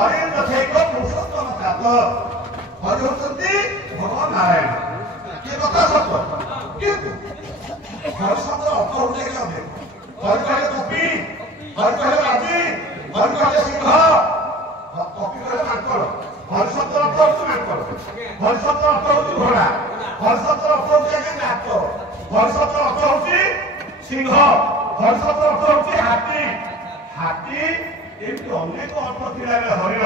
हरि तथैव पुरुषोत्तम तात हरि होती भगवान नारायण ये कथा सत्य किंतु हरि शब्द अर्थ होते क्या हरि कहले कपि हरि कहले राजी हरि कहले सिंह कपि कहले माकड़ हरि शब्द अर्थ होती माकड़ हरि शब्द अर्थ होती घोड़ा हरि शब्द अर्थ होती नाक हरि शब्द अर्थ होती सिंह हरि शब्द अर्थ होती हाथी हाथी एमती अनेक अर्थ थिला हरिर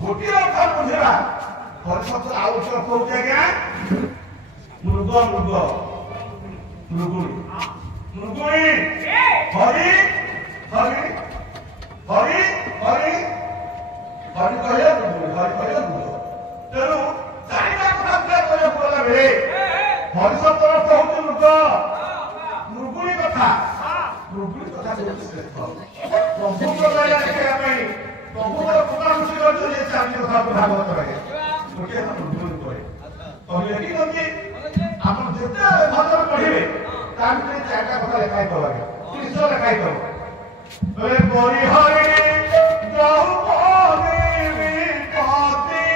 गोटे अर्थ बुझेगा हरि शब्द आउ अर्थ होती आज्ञा मृग मृग मृगुणी मृगुणी हरि हरि हरि हरि हरि कहले मृगुणी हरि कहले मृग तेणु चारिटा कथा उल्लेख କରିବାକୁ ଗଲା ବେଳେ हरि शब्द अर्थ होती मृग मृगुणी कथा ହେଉଛି ଶ୍ରେଷ୍ଠ ପ୍ରଭୁଙ୍କ ଦ୍ୱାରା ଦେଖିବା ପାଇଁ ପ୍ରଭୁଙ୍କର କୃପାଦୃଷ୍ଟି ରହିଛି ଯେ ଚାରିଟି କଥା ଭାଗବତ ରହେ ଗୋଟିଏ ମୃଗୁଣି କହେ କହିଲେ କି କହନ୍ତି ଆପଣ ଯେତେ ଭଜନ ପଢିବେ ତା ଭିତରେ ଚାରିଟା କଥା ଲେଖା ହେଇଥିବ ଆଜ୍ଞା ତିନିଶହ ଲେଖା ହେଇଥିବ କହିଲେ ପରିହରି ଦ୍ରୌପଦୀ ବିପତି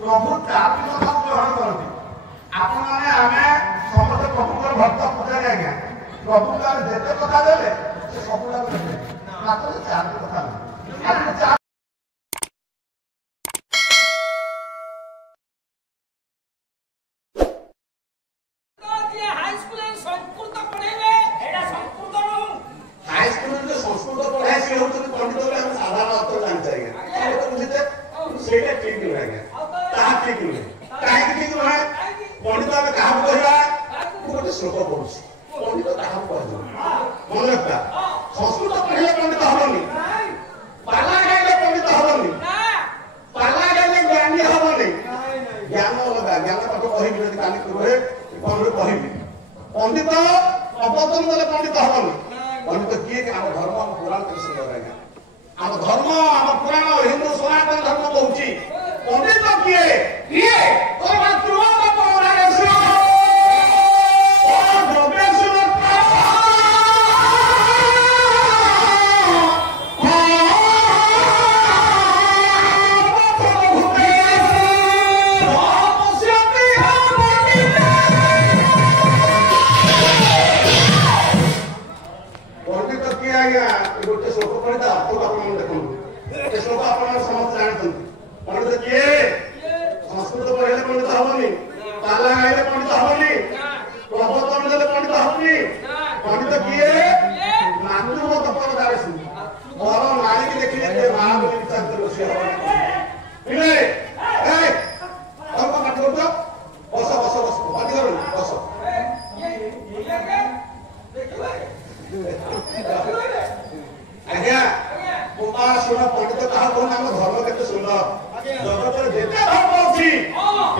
प्रभु प्रभु का जेते कथा देले से सबुटा देले मात्र चार कथा नहीं चार ସେଇଟା ଠିକ ନୁହେଁ ଆଜ୍ଞା ତାହା ଠିକ ନୁହେଁ କାହିଁକି ଠିକ ନୁହେଁ ପଣ୍ଡିତ ଆମେ କାହାକୁ କହିବା ମୁଁ ଗୋଟେ ଶ୍ଲୋକ ପଢୁଛି ପଣ୍ଡିତ କାହାକୁ କହିବ ମନେ ରଖିବା ସଂସ୍କୃତ ପଢିଲେ ପଣ୍ଡିତ ହବନି ପାଲା ଗାଇଲେ ପଣ୍ଡିତ ହବନି ପାଲା ଗାଇଲେ ଜ୍ଞାନୀ ହବନି ଜ୍ଞାନ ଅଲଗା ଜ୍ଞାନ ପାଠ କହିବି ଯଦି କାଲି ରୁହେ କଣରେ କହିବି ପଣ୍ଡିତ ଅବଦାନ ଦେଲେ ପଣ୍ଡିତ ହବନି ପଣ୍ଡିତ କିଏ କି ଆମ ଧର୍ମ ଆମ ପୁରାଣ କେତେ ସୁନ୍ଦର ଆଜ୍ଞା ଆମ ଧର୍ମ ଆମ ପୁରାଣ ହିନ୍ଦୁ ସନାତନ ଧର୍ମ କହୁଛି ପଣ୍ଡିତ କିଏ କିଏ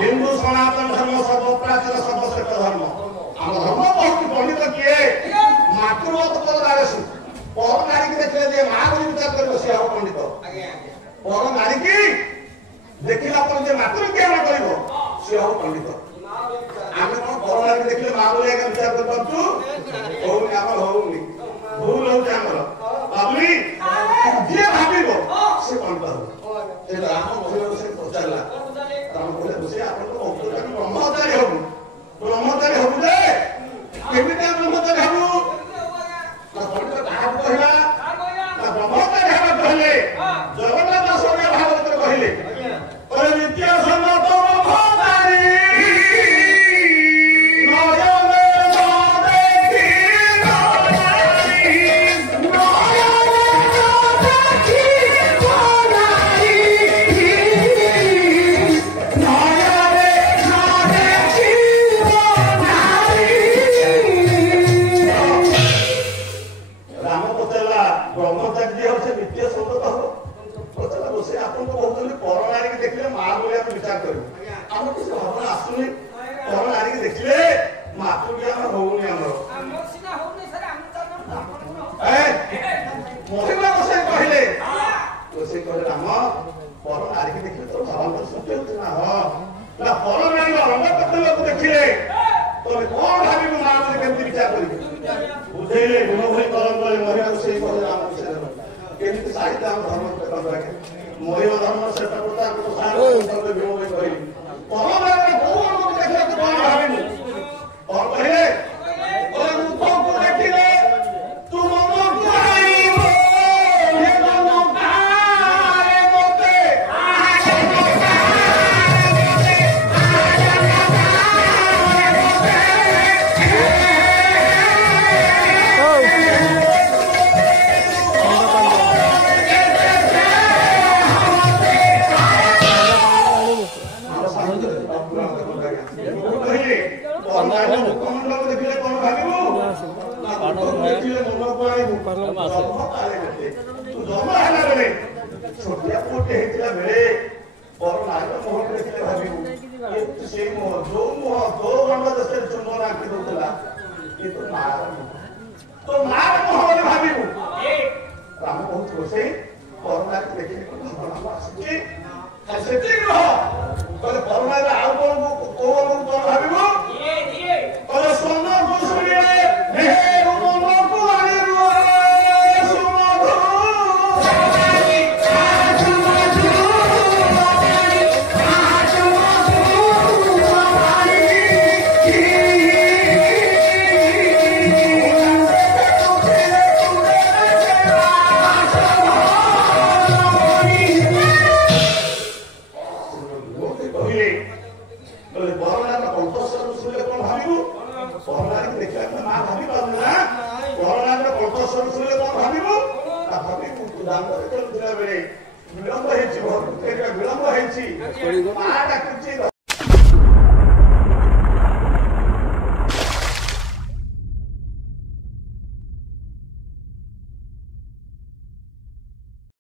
हिंदू सनातन धर्म सर्वप्राचीन सर्वश्रेष्ठ धर्म आम धर्म कहूँ पंडित किए मातृवत पर दारेसु पर नारी की देखले जे मां बोली विचार कर से हम पंडित पर नारी की देखला पर जे मातृ ज्ञान करिवो से हम पंडित आमे कोन पर नारी देखले मां बोली के विचार कर पंतु होउनी हमर होउनी भूल हो हमर बाबली जे भाबिबो से पंडित हो से राम महिला से पचारला राम बोले बसे आपण तो ब्रह्मचारी हबु जे केमिति ब्रह्मचारी हबु ना पंडित कहा कहला ना ब्रह्मचारी हबु कहले जगन्नाथ स्वामी भागवत कहले और नित्य सम्मत ब्रह्मचारी କହିଲେ କହିଲେ ବରନାଥ କଣ୍ଠସ୍ୱର ଶୁଣିଲେ କଣ ଭାବିବୁ? ବରନାଥ ଦେଖିବା ମା ଭାବି ପାରୁନି ନା ବରନାଥ କଣ୍ଠସ୍ୱର ଶୁଣିଲେ କଣ ଭାବିବୁ? ତା ଭାବିବୁ ଦାଣ୍ଡରେ ଖେଳୁଥିଲା ବେଳେ ବିଳମ୍ବ ହେଇଛି ବିଳମ୍ବ ହେଇଛି ମା ଡାକୁଛି